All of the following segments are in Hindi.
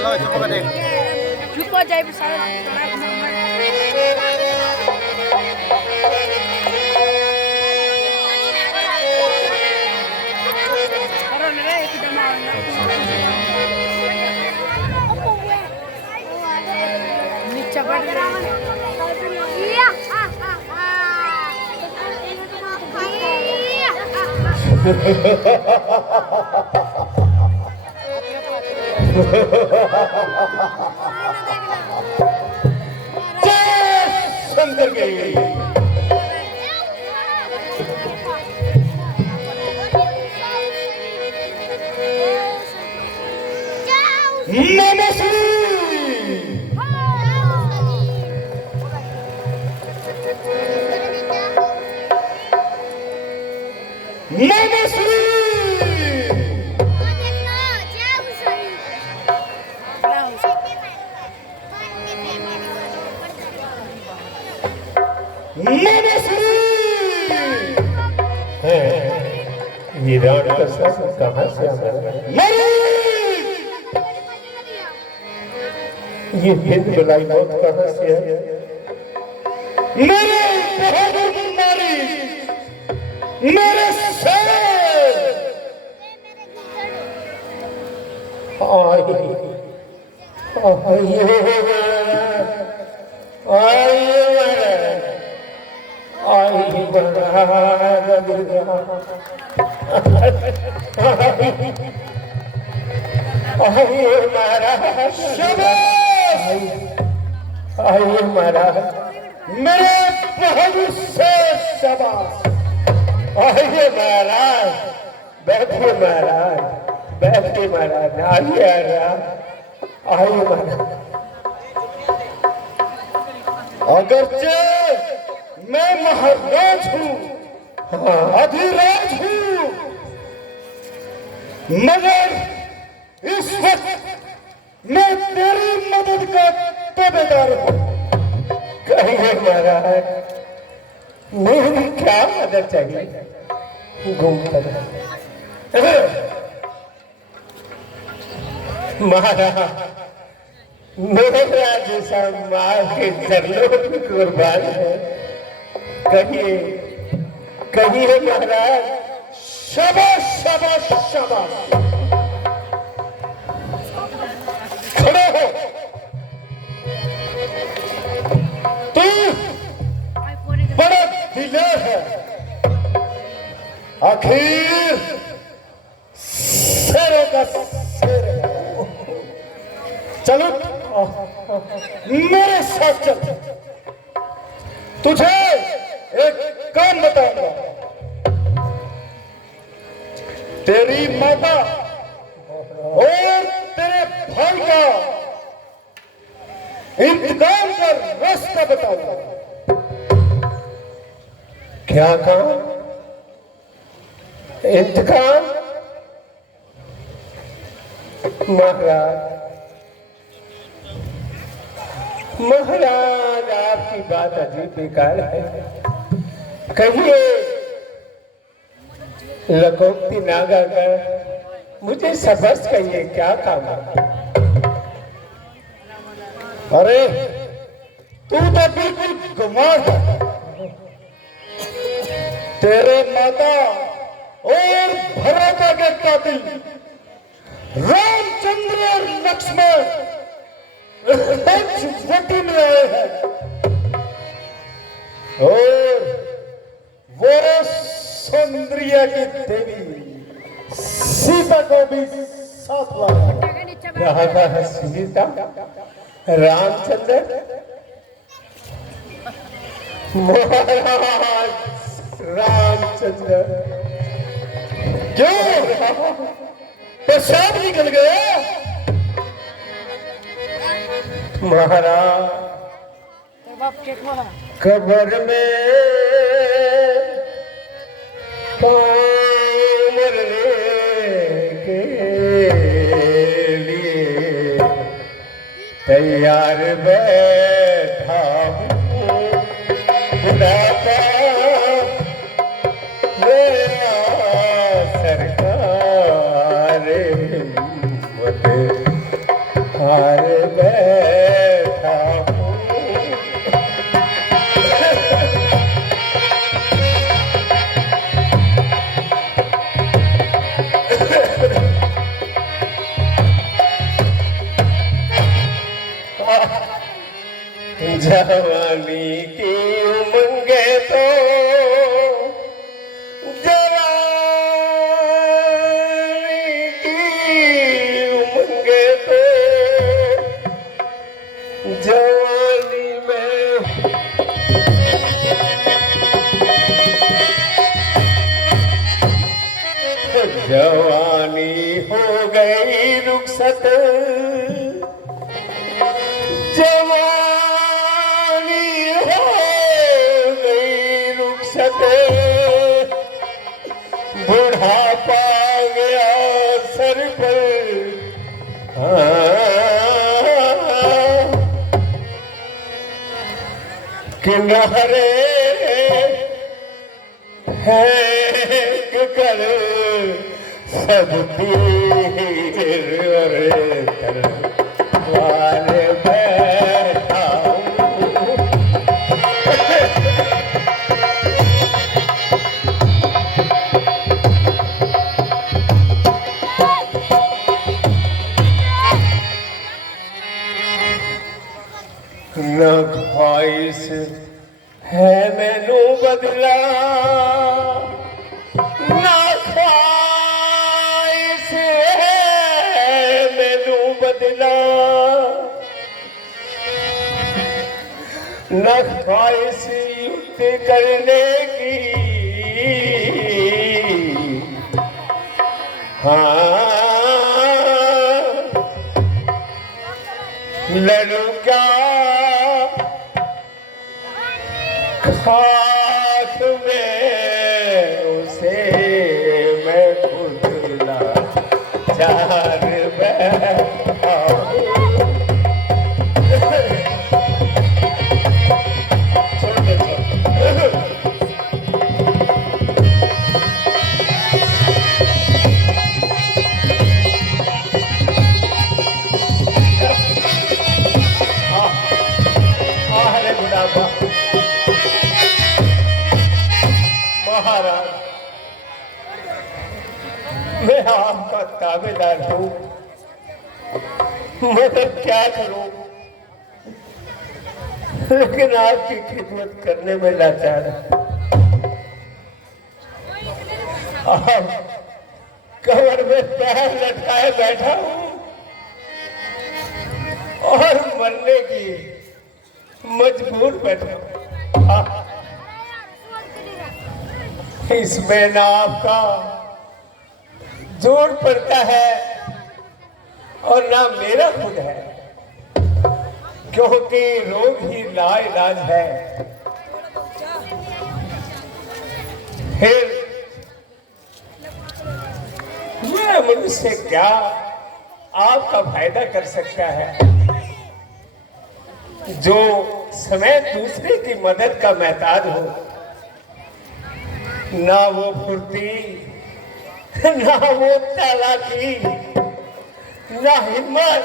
चलो चुप कर देख चुप हो जाए सारा नीचे बढ़ शंकर के ये रात का सब कहाँ से आ रहा है? ये हिंद बुलाई मौत कहाँ से है? मेरे बहादुर नारी, मेरे शेर, आइए महाराज, मेरे बहादुर से शाबाश। आइए महाराज, बैठिए महाराज, बैठिए महाराज, आइए आइए महाराज। अगरचे मैं महाराज हूँ, अधिराज हूँ, मगर इस वक्त मैं तेरी मदद का ताबेदार हूँ। कहिए महाराज, मेरी क्या मदद चाहिए? महाराज, मेरा जैसा माँ के चरणों की कुर्बान है। कहिए कहिए महाराज, शाबाश शाबाश शाबाश। खड़े हो तू, बड़ा दिलेर है। आखिर शेरों का शेर है। चलो मेरे साथ चल, तुझे एक काम बताऊंगा। तेरी माता और तेरे भाई का इंतकाम का रास्ता बताऊंगा। क्या काम? इंतकाम? महाराज, महाराज आपकी बात अजीब बेकार है। कहिए लकोक्ति नागा कर मुझे सबस कहिए, क्या काम है? अरे तू तो बिल्कुल गुमार है। तेरे माता और भरता के कातिल रामचंद्र और लक्ष्मण पंचवटी में आए हैं और वो सौंदर्य की देवी सीता को भी साथ लाए। कहा है सीता? रामचंद्र? महाराज रामचंद्र क्यों पेशाब निकल गया? महाराज कब्र में मरने के लिए तैयार बैठा हूँ। खुदा का मेरा सरकार हिम्मत जवानी की उमंगे तो जवानी की उमंगे तो जवानी में जवानी हो गई रुखसत जवानी हो गई रुखसत बुढ़ापा गया सर पर किनारे फेंक कर सब पीर वाले बैठा न ख्वाहिश है मैनू बदला ना ख्वाहिश है मैनू बदला न ख्वाहिश युद्ध करने की हाँ लड़ू क्या खाक में उसे मैं खुद लाचार बैठा महाराज मैं आपका ताबेदार हूँ मगर क्या करूं लेकिन आपकी खिदमत करने में लाचार आप कमर में पैर लटकाए बैठा हूँ और मरने की मजबूर बैठा हूँ इसमें ना आपका जोर पड़ता है और ना मेरा खुद है क्योंकि रोग ही लाइलाज है। फिर यह मनुष्य क्या आपका फायदा कर सकता है जो समय दूसरे की मदद का महताज हो ना वो फुर्ती ना वो चालाकी ना हिम्मत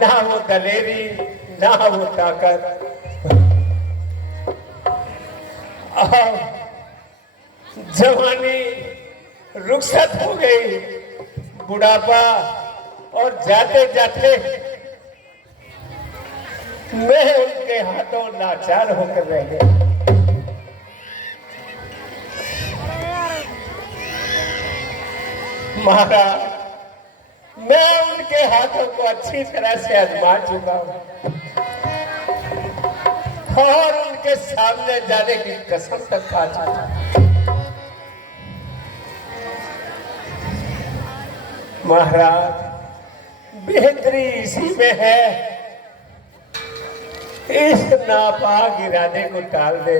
ना वो दलेरी ना वो ताकत जवानी रुखसत हो गई बुढ़ापा और जाते जाते मैं उनके हाथों लाचार होकर रह गया। महाराज मैं उनके हाथों को अच्छी तरह से आजमा चुका हूं और उनके सामने जाने की कसम तक खा चुका हूं। महाराज बेहतरी इसी में है इस नापाक इरादे को टाल दे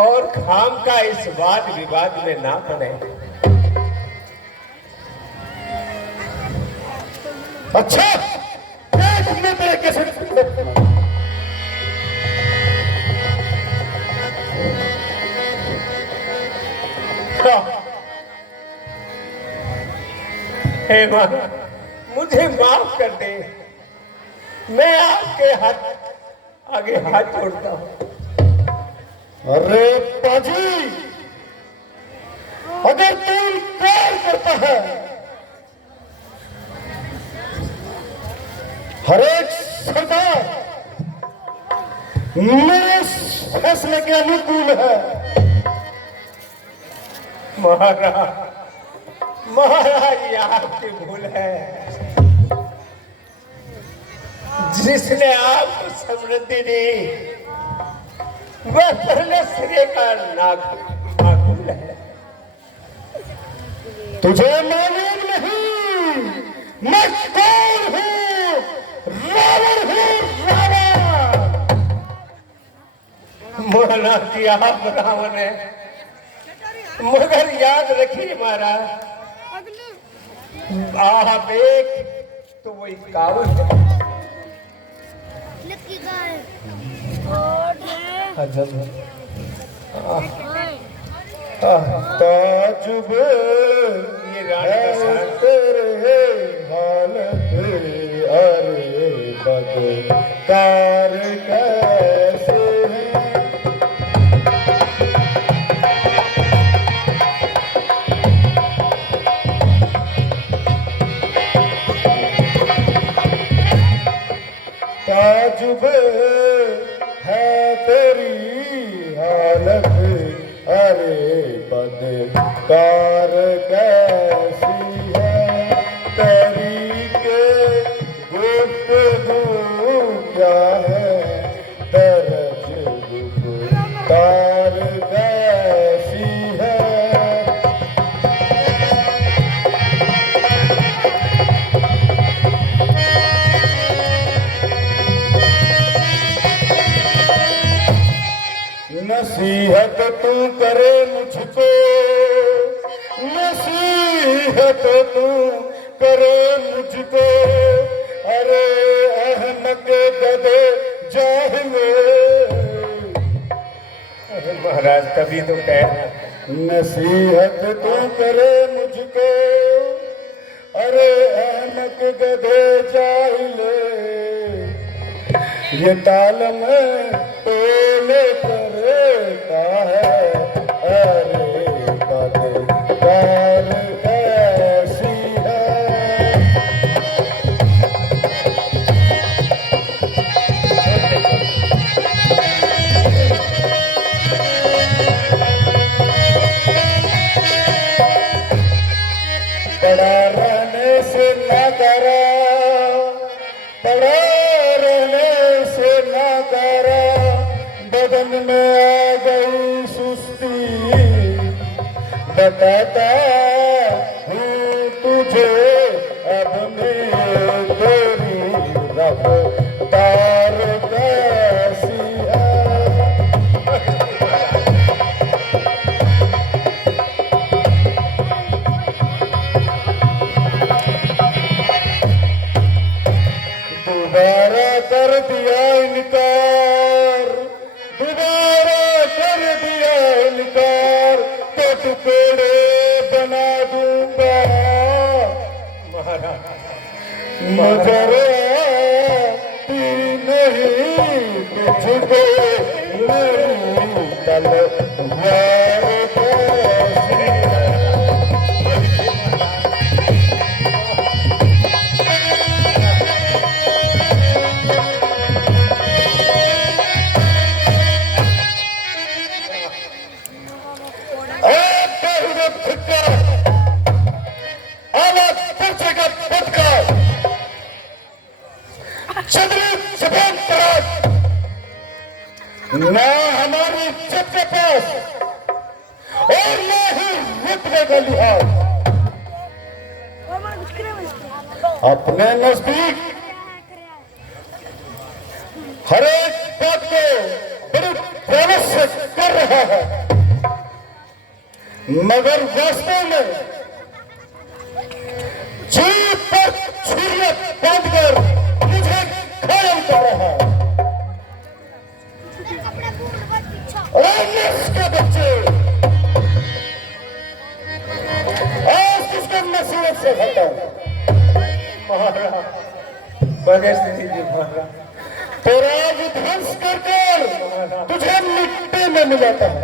और खाम का इस वाद विवाद में ना पड़े। अच्छा तुमने तेरे कैसे हे मां मुझे माफ कर दे मैं आपके हाथ आगे हाथ जोड़ता हूं। अरे पाजी अगर तू इनकार करता है हर एक सरदार मेरे फैसले के अनुकूल है। महाराज महाराज ये आपकी भूल है। जिसने आपको समृद्धि दी वह पहले सिरे का नाखून है। तुझे मालूम नहीं मैं कौन हूँ? रावण हूँ, रावण। माना कि आप रावण है, मगर याद रखिए महाराज आप एक तो वही कावल है। ताजुब ये रानी का साथ तेरे हालत अरे बदकार कैसे है। ताजुब है तेरी हालत अरे बदकार कैसी है। तेरी के गुफ्तगू क्या है तरज गुफ्तार कैसी है। नसीहत तू करे मुझको, नसीहत तू करे मुझको अरे अहमक गधे जाहिले। अरे महाराज तभी तो कह नसीहत तू करे मुझको अरे अहमक गधे जाहिले। ये ताल में तोले करता है अरे बदकार ऐसी है। बड़ा रहने से ना करा, बड़ा रहने से ना करा, बदन में आ गई सुस्ती। बताता हूँ तुझे अब मैं तेरी रफ्तार कैसी है। दोबारा कर दिया इनकार, दोबारा कर दिया इनकार तो टुकड़े बना दूंगा। मगर नहीं तुझको मेरी तलवार कैसी है। ना हमारी इज्जत के पास और ना ही रुतबे का लिहाज। अपने नजदीक हर एक बात को बड़ी प्यास से कर रहा है, मगर वास्तव में जीप पर छुरियां बांधकर मुझे घायल कर रहा है। के बच्चे आज किसके नसीहत से हटा तेरा विध्वंस कर तुझे मिट्टी में मिलाता है।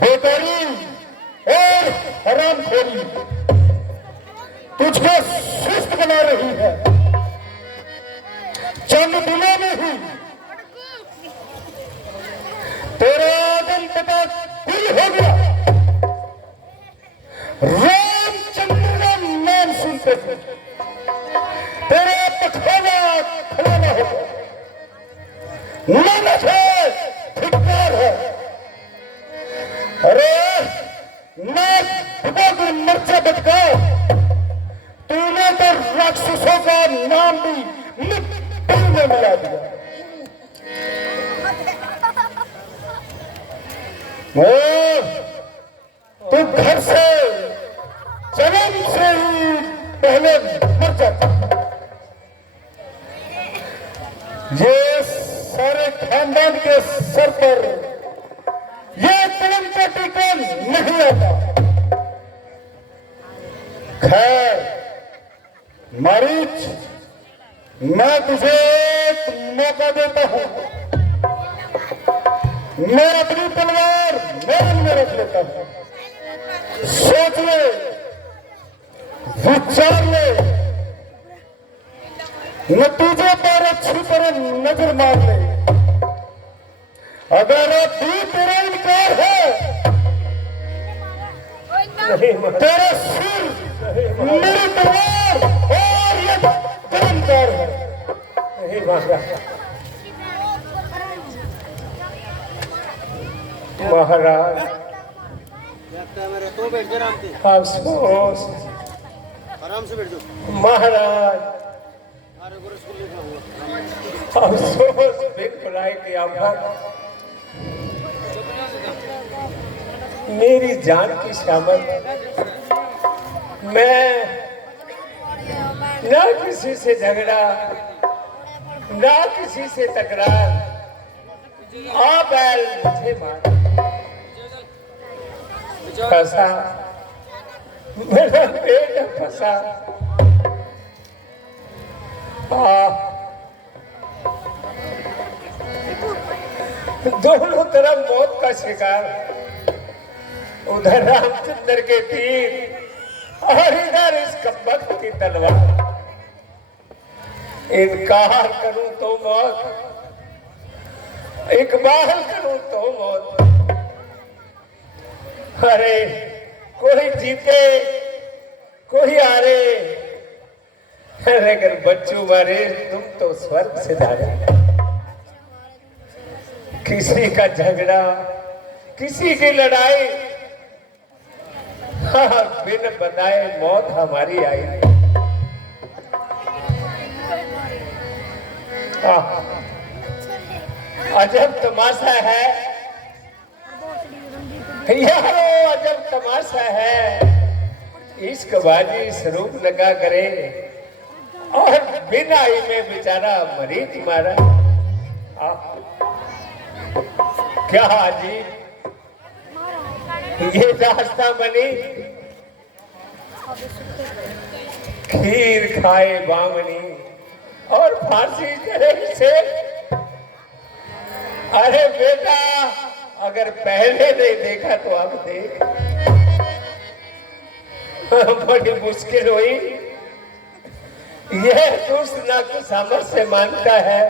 बेकारी और हरामखोरी तुझको सुस्त बना रही है। चंद दिनों में ही तेरा आदम पिता कुल हो गया। रामचंद्र का नाम सुनते थे तेरा पखाना खलाना हो गया। लानत है, धिक्कार है। अरे मैं खुदा को मर्चा बटका, तूने तो राक्षसों का नाम भी मिट्टी में मिला दिया। तू घर से जन्म से ही पहले मर जाता। ये सारे खानदान के सर पर ये कलम का टीका नहीं आता। खैर मरीच, मैं तुझे एक मौका देता हूं। मैं अपनी तलवार मैदान में रख लेता हूं। सोच ले, विचार ले, नतीजे पर अच्छी तरह नजर मार ले। अगर अब भी तेरा इनकार है, तेरा सिर मेरी तलवार और ये कलमकार है। नहीं महाराज, अफसोस आराम से बैठ जाओ महाराज, अफसोस बिल्कुल आई कि मेरी जान की शामत। मैं ना किसी से झगड़ा, ना किसी से तकरार, आ बैल मुझे मार फंसा, मेरा पेट फंसा। दोनों तरफ मौत का शिकार, उधर रामचंद्र के तीर और इधर इस कब्बत की तलवार। इनकार करूं तो मौत, इकबाल करूं तो मौत। अरे कोई जीते कोई हारे, लेकिन बच्चों मारे तुम तो स्वर्ग से धारे। किसी का झगड़ा, किसी की लड़ाई, हाँ, बिन बताए मौत हमारी आई। अजब तमाशा है यारो, अजब तमाशा है। इश्कबाजी स्वरूप लगा करे और बिना ही में बेचारा मरीज मारा। क्या जी ये रास्ता बनी, खीर खाए बामनी और फांसी चढ़े से। अरे बेटा, अगर पहले नहीं देखा तो अब देख। बड़ी मुश्किल हुई। यह दुष्ट न कुछ सामर्थ्य मानता है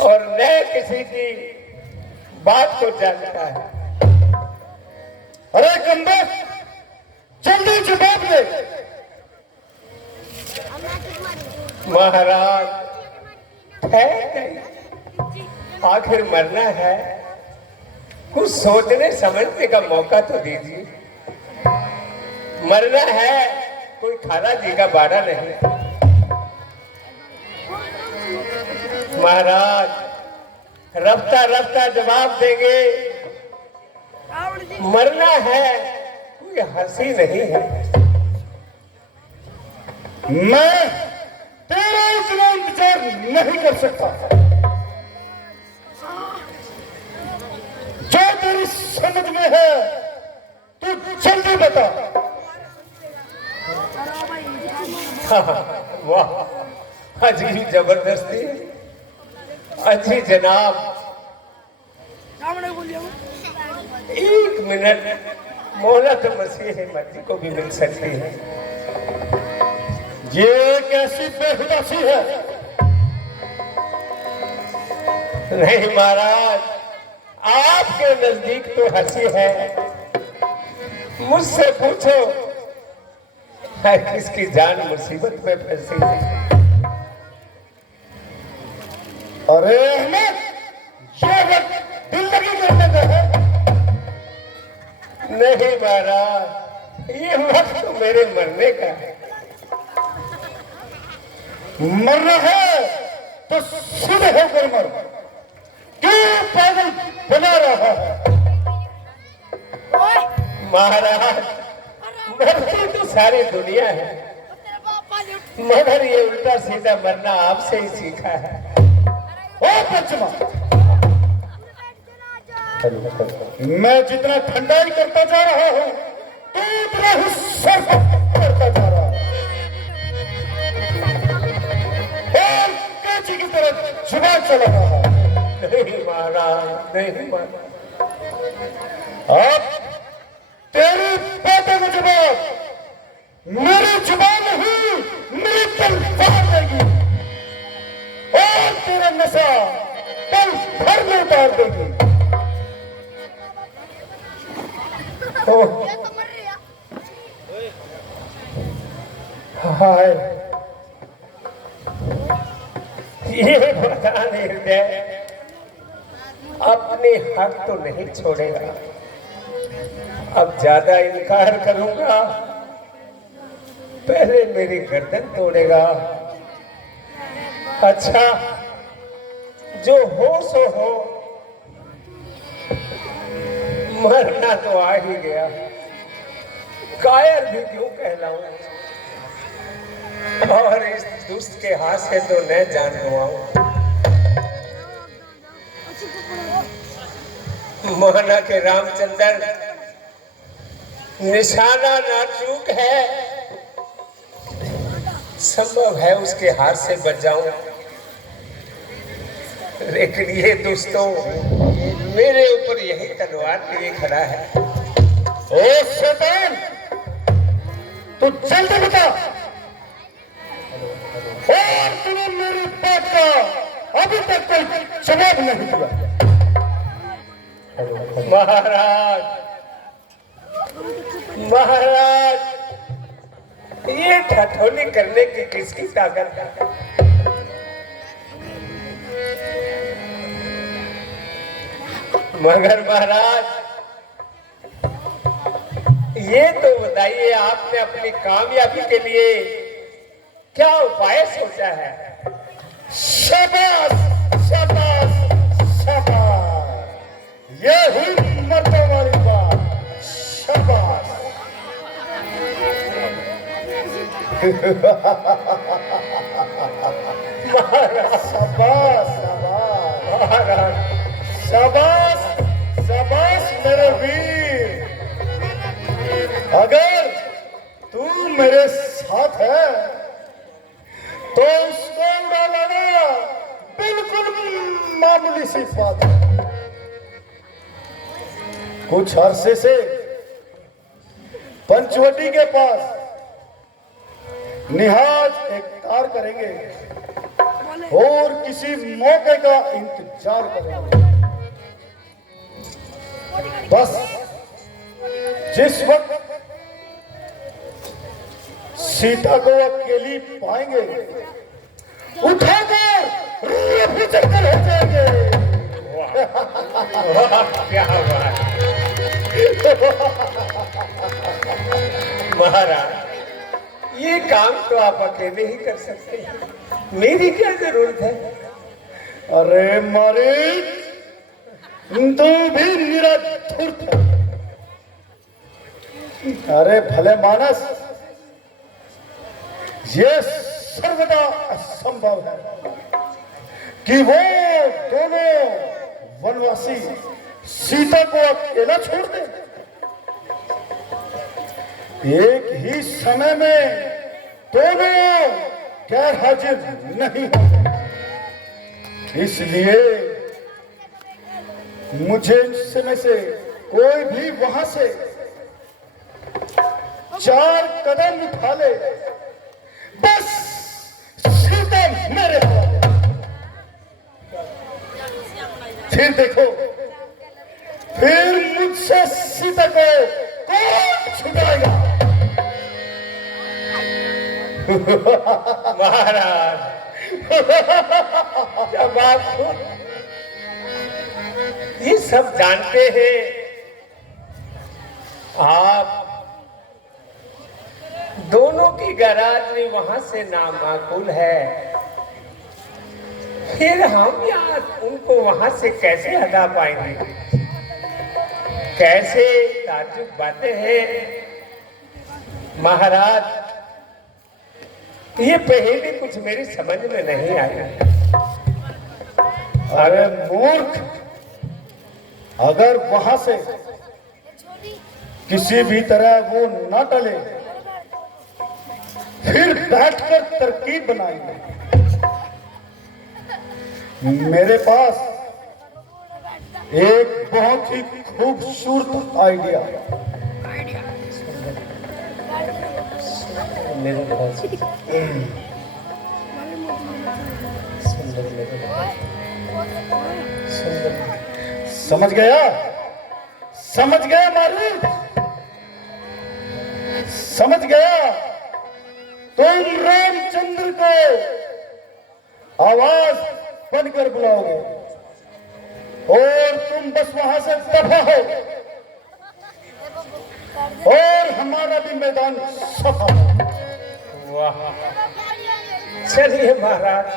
और न किसी की बात को जानता है। अरे कंबे, जल्दी जवाब दे। महाराज है नहीं, आखिर मरना है, कुछ सोचने समझने का मौका तो दीजिए। मरना है, कोई खाला जी का बाड़ा नहीं। महाराज रफ्ता रफ्ता जवाब देंगे। मरना है, कोई हंसी नहीं है। मैं तेरा इतना इंतजार नहीं कर सकता। जो तेरी समझ में है तू जल्दी बता। वाह, अजीब जबरदस्ती, अच्छी जनाब। एक मिनट मोहलत मसीह मर्जी को भी मिल सकती है। ये कैसी बेहुदासी है नहीं महाराज, आपके नजदीक तो हंसी है, मुझसे पूछो है किसकी जान मुसीबत में फंसी है। अरे अहमद, ये वक्त दिल लगी करने का है। नहीं महाराज, ये वक्त तो मेरे मरने का है। मरना है तो सीधे होकर मर, क्यों पागल बना रहा है? महाराज, मरती तो सारी दुनिया है, मगर ये उल्टा सीधा मरना आपसे ही सीखा है। ओ पचमा, मैं जितना ठंडाई करता जा रहा हूं, तू उतना ही सर्फ करता जा रहा है। और कैची की तरफ जुबान चला रहा है। नहीं महाराज, नहीं महाराज, अब तेरी बातों का जवाब मेरी जुबान नहीं, मेरी तलवार देगी, और तेरा नशा पल भर में उतार देगी। हाय, ये प्रधान हृदय अपने हक तो नहीं छोड़ेगा। अब ज्यादा इनकार करूंगा, पहले मेरी गर्दन तोड़ेगा। अच्छा, जो हो सो हो, मरना तो आ ही गया, कायर भी क्यों कहलाऊं, और इस दुष्ट के हाथ से तो न जान गवाऊं। मोहना के रामचंद्र निशाना ना चूक है, संभव है उसके हाथ से बच जाऊं, लेकिन ये दोस्तों मेरे ऊपर यही तलवार लिए खड़ा है। ओ शैतान, तू जल्दी बता, और तूने मेरी बात का अभी तक कोई जवाब नहीं दिया। महाराज, महाराज, ये ठठोली करने की किसकी ताकत है? मगर महाराज, ये तो बताइए, आपने अपनी कामयाबी के लिए क्या उपाय सोचा है? शाबाश, शाबाश, शाबाश, ये हुई मर्दों वाली बात। शाबाश। शाबाश, शाबाश, शाबाश, शाबाश मेरे वीर। अगर तू मेरे साथ है तो उसको उड़ा लाना बिल्कुल मामूली सी बात है। कुछ अरसे से पंचवटी के पास निहाज एक कार करेंगे और किसी मौके का इंतजार करेंगे। बस जिस वक्त सीता को अकेली पाएंगे, उठाकर रफू चक्कर हो जाएंगे। क्या बात महाराज, ये काम तो आप अकेले ही कर सकते हैं, मेरी क्या जरूरत है? अरे मारे, तू भी मेरा धूर्त है। अरे भले मानस, ये सर्वदा असंभव है कि वो दोनों वनवासी सीता को अकेला छोड़ दे। एक ही समय में दोनों गैर हाजिर नहीं होंगे, इसलिए मुझे इनमें से कोई भी वहां से 4 कदम उठा ले, बस सीता मेरे हवाले। फिर देखो, फिर मुझसे सीता को कौन छुड़ाएगा? महाराज, जब आप ये सब जानते हैं, आप दोनों की गराज वहां से नामाकुल है, फिर हम यहाँ उनको वहां से कैसे हटा पाएंगे? कैसे ताज्जुब बातें हैं महाराज, ये पहेली कुछ मेरी समझ में नहीं आई। अरे मूर्ख, अगर वहां से किसी भी तरह वो न टले, फिर बैठकर तरकीब बनाएंगे। मेरे पास एक बहुत ही खूबसूरत आइडिया है। समझ गया? समझ गया मारू? समझ गया? तुम रामचंद्र को आवाज बनकर बुलाओगे और तुम बस वहां से दफा हो और हमारा भी मैदान सफा हो। वाह, चलिए महाराज,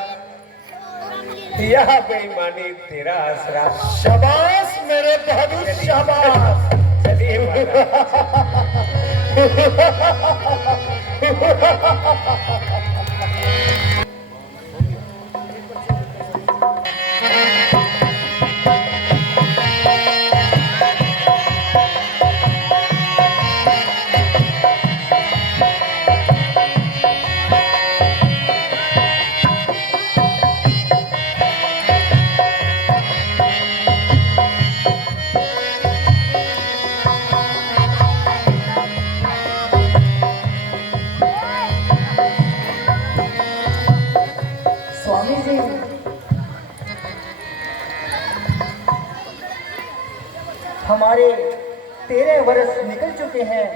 यह बेईमानी तेरा आसरा। शाबाश मेरे बहादुर, शाबाश। चलिए महाराज। स्वामी जी, हमारे 13 वर्ष निकल चुके हैं।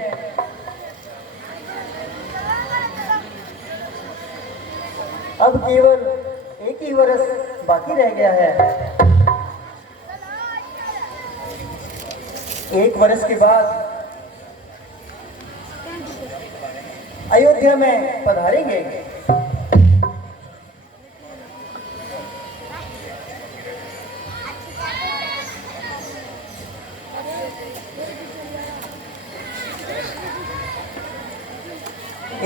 अब केवल एक ही वर्ष बाकी रह गया है। एक वर्ष के बाद अयोध्या में पधारेंगे।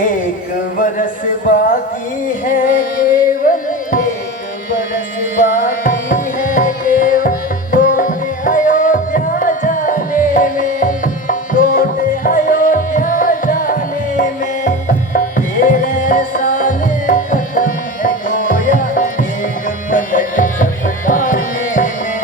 एक बरस बाकी है, केवल एक बरस बाकी है, केवल लौटे अयोध्या जाने में, लौटे अयोध्या जाने में। 13 साल खत्म है गोया, एक पलक झपकाने में।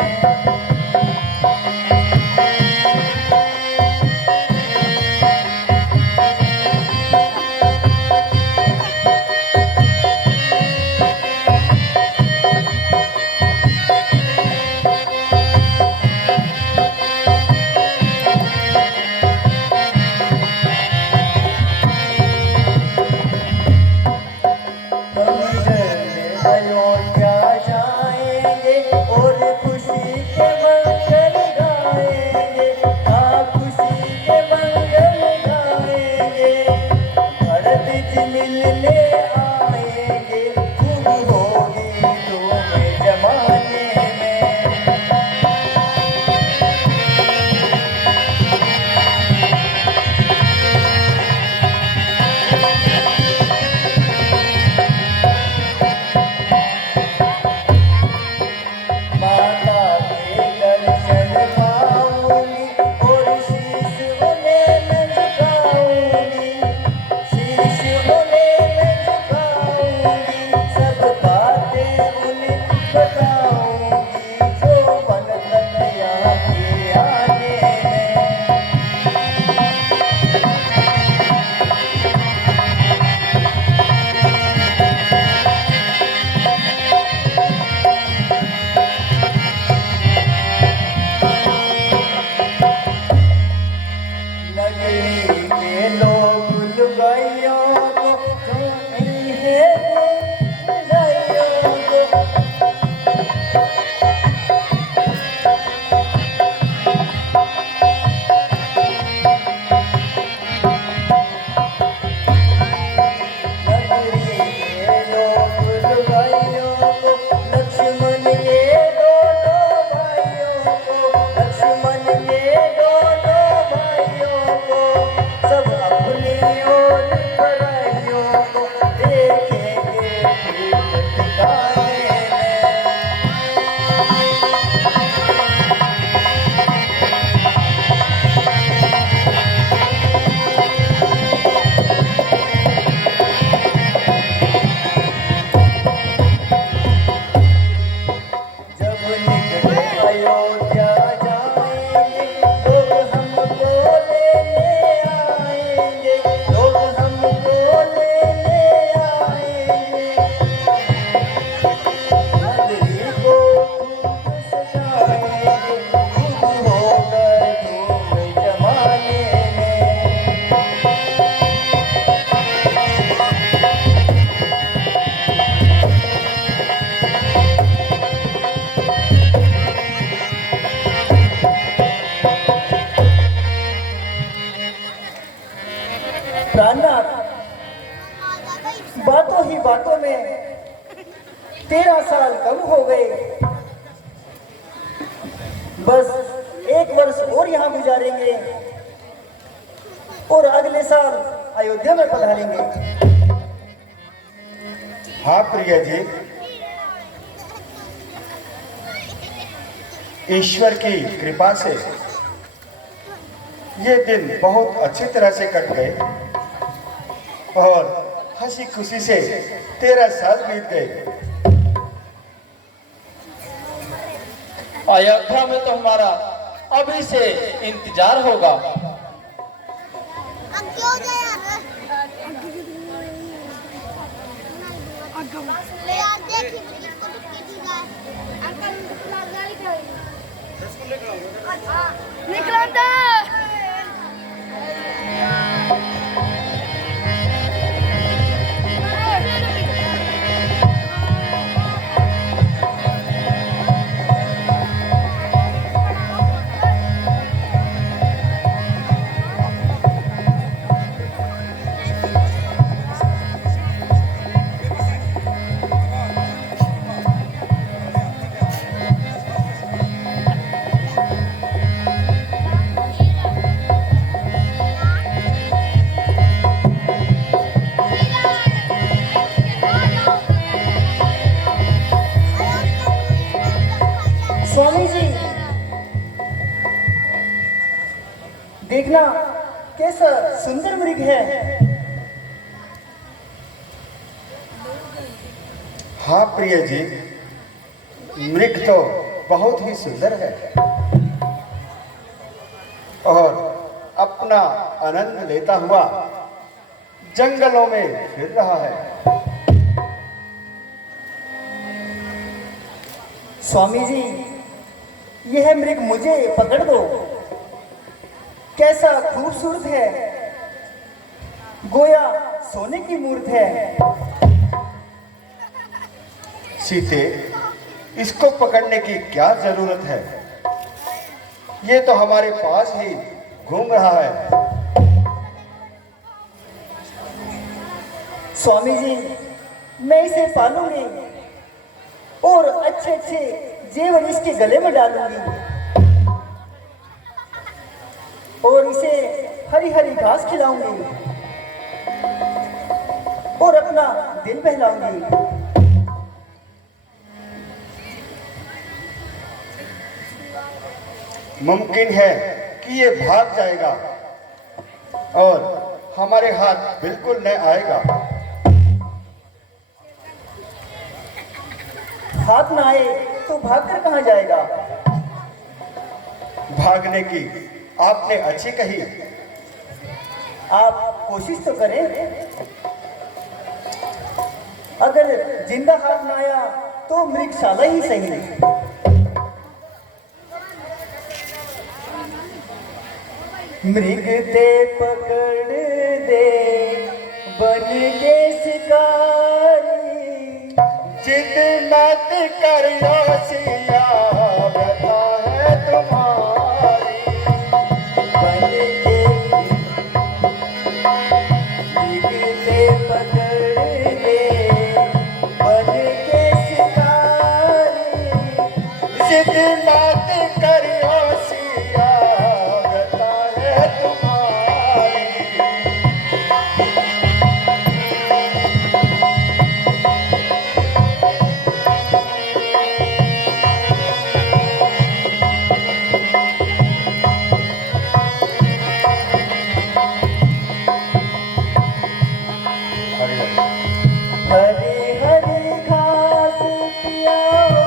प्राणनाथ, बातों ही बातों में 13 साल कम हो गए। बस 1 वर्ष और यहाँ गुजारेंगे और अगले साल अयोध्या में पधारेंगे। हाँ प्रिय जी, ईश्वर की कृपा से ये दिन बहुत अच्छी तरह से कट गए और हंसी खुशी से 13 साल बीत गए। अयोध्या में तो हमारा अभी से इंतजार होगा। निकलता स्वामी जी, देखना कैसा सुंदर मृग है। हाँ प्रिय जी, मृग तो बहुत ही सुंदर है और अपना आनंद लेता हुआ जंगलों में फिर रहा है। स्वामी जी, यह मृग मुझे पकड़ दो। कैसा खूबसूरत है, गोया सोने की मूर्त है। सीते, इसको पकड़ने की क्या जरूरत है? ये तो हमारे पास ही घूम रहा है। स्वामी जी, मैं इसे पालूंगी और अच्छे अच्छे जेवर इसके गले में डालूंगी और इसे हरी हरी घास खिलाऊंगी और अपना दिल बहलाऊंगी। मुमकिन है कि ये भाग जाएगा और हमारे हाथ बिल्कुल न आएगा। हाथ ना आए तो भागकर कहाँ जाएगा? भागने की आपने अच्छी कही। आप कोशिश तो करें। अगर जिंदा हाथ ना आया तो मृगशाला ही सही। मृग ते पकड़ दे बन के शिकारी, जिद मत करियो सिया, व्यथा है तुम्हारी। बन के मृग ते पकड़ दे बन के शिकारी, जिद मत करियो सिया, व्यथा है तुम्हारी। हरी हरी घास पियाओ,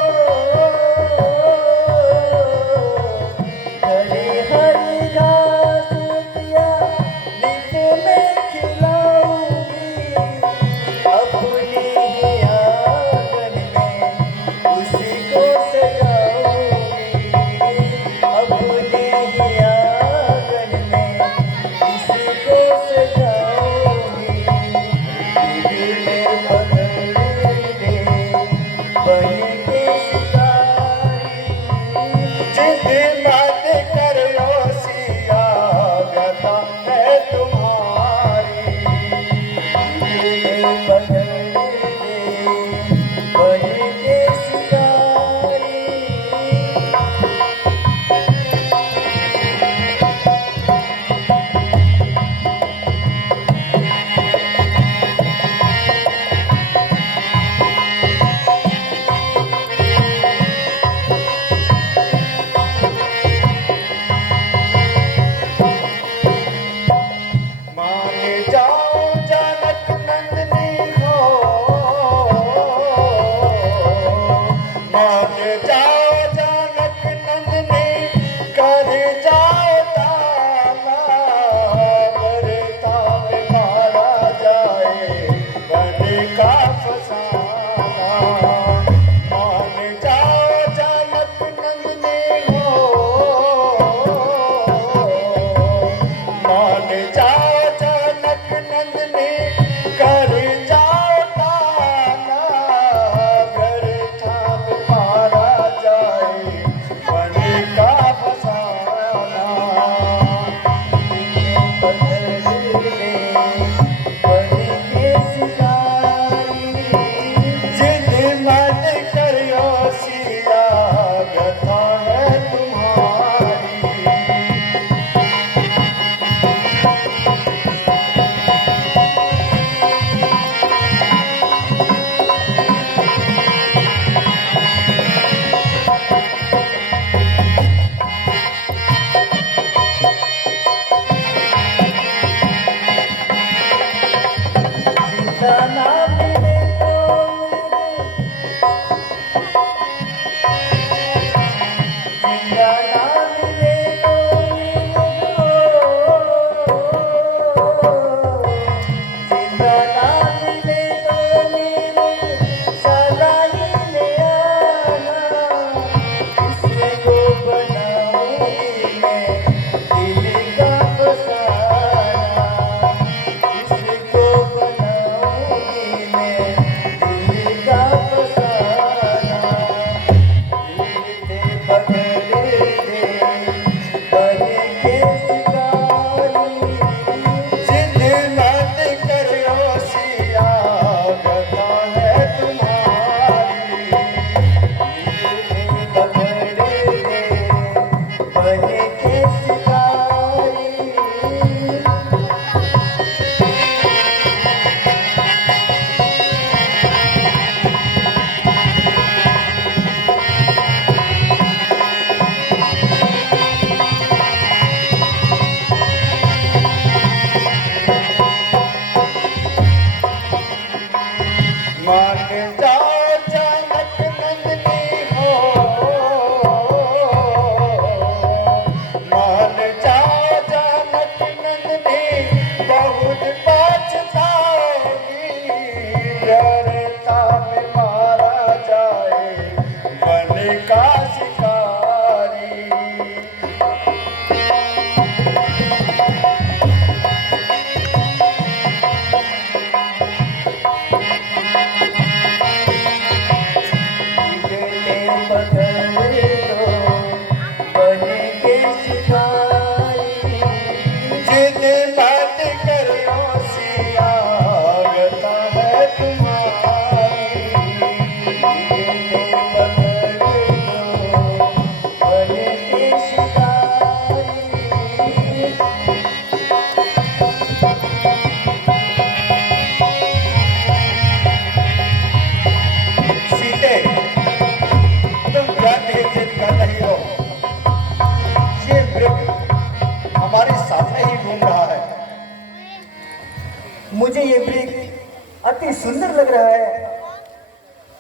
मुझे ये वृक्ष अति सुंदर लग रहा है।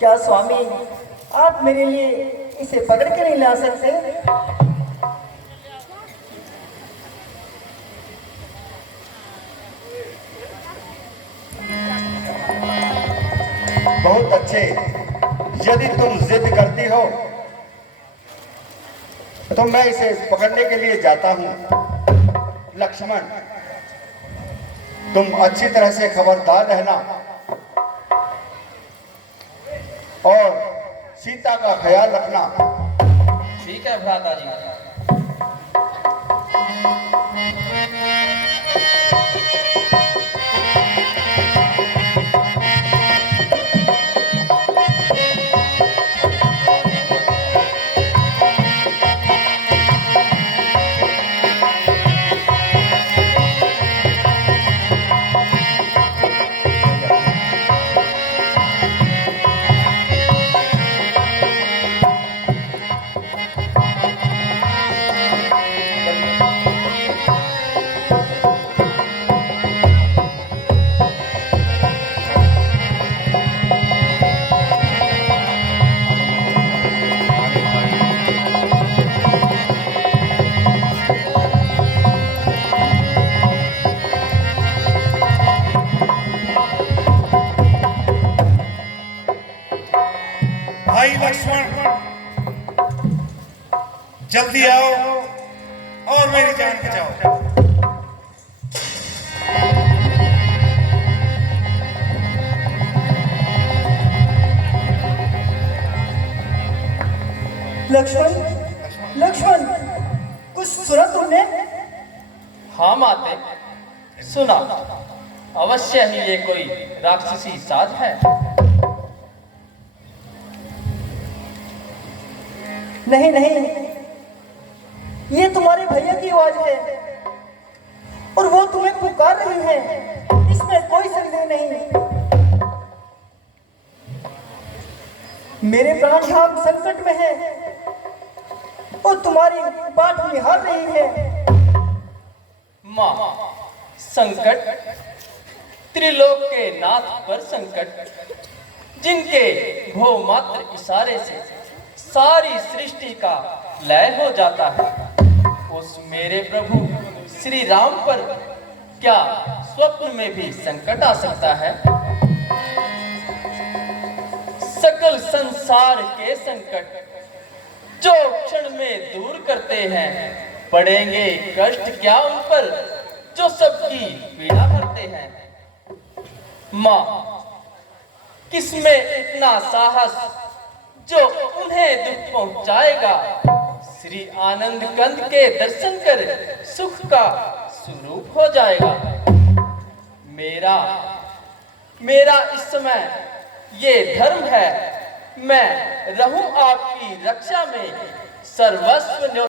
क्या स्वामी आप मेरे लिए इसे पकड़ के नहीं ला सकते? बहुत अच्छे। यदि तुम जिद करती हो तो मैं इसे पकड़ने के लिए जाता हूं। लक्ष्मण, तुम अच्छी तरह से खबरदार रहना और सीता का ख्याल रखना। ठीक है भ्राता जी। भाई लक्ष्मण, जल्दी आओ और मेरी जान बचाओ। लक्ष्मण, लक्ष्मण, कुछ सुना तुमने? हाँ माते, सुना। अवश्य ही ये कोई राक्षसी साध है। नहीं नहीं, ये तुम्हारे भैया की आवाज है और वो तुम्हें पुकार रही है, इसमें कोई संदेह नहीं। मेरे प्राण धाम संकट में है और तुम्हारी बाट निहार रही है। माँ, संकट? त्रिलोक के नाथ पर संकट, जिनके भो मात्र इशारे से सारी सृष्टि का लय हो जाता है, उस मेरे प्रभु श्री राम पर क्या स्वप्न में भी संकट आ सकता है? सकल संसार के संकट जो क्षण में दूर करते हैं, पड़ेंगे कष्ट क्या उन पर जो सबकी पीड़ा भरते हैं? माँ, किसमें इतना साहस जो उन्हें दुख पहुंचाएगा? श्री आनंद कंद के दर्शन कर सुख का स्वरूप हो जाएगा। मेरा इस समय ये धर्म है, मैं रहूं आपकी रक्षा में सर्वस्व